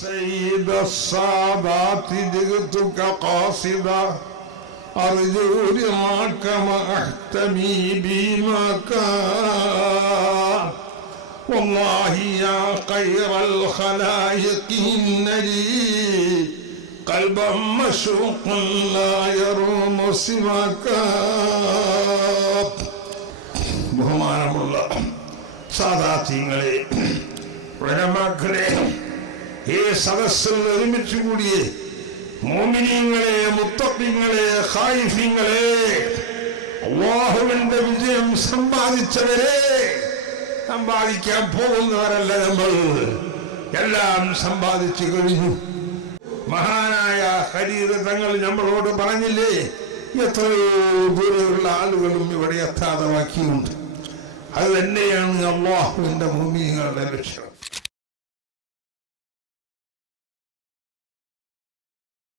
سيد السادات جئتك قاصدا أرجو رضاك وأحتمي بماك والله يا خير الخلائق إن لي قلبا مشوقا لا يروم سواك. ബഹുമാനമുള്ള സാദാത്യങ്ങളെ, ഉലമാക്കളെ, ഈ സദസ്സിൽ ഒരുമിച്ച് കൂടിയേ മോമിനീങ്ങളെ, മുത്തഖീങ്ങളെ, ഖായിഫീങ്ങളെ, അല്ലാഹുവിന്റെ വിജയം സമ്പാദിച്ചവരെ, സമ്പാദിക്കാൻ പോകുന്നവരല്ല നമ്മൾ, എല്ലാം സമ്പാദിച്ചു കഴിഞ്ഞു. മഹാനായ ഖലീൽ തങ്ങൾ നമ്മളോട് പറഞ്ഞില്ലേ, എത്രയോ ദൂരെയുള്ള ആളുകളും ഇവിടെ എത്താതെ ബാക്കിയുണ്ട്. അത് തന്നെയാണ് അല്ലാഹുവിന്റെ മുഅ്മിനീങ്ങളുടെ ലക്ഷ്യം.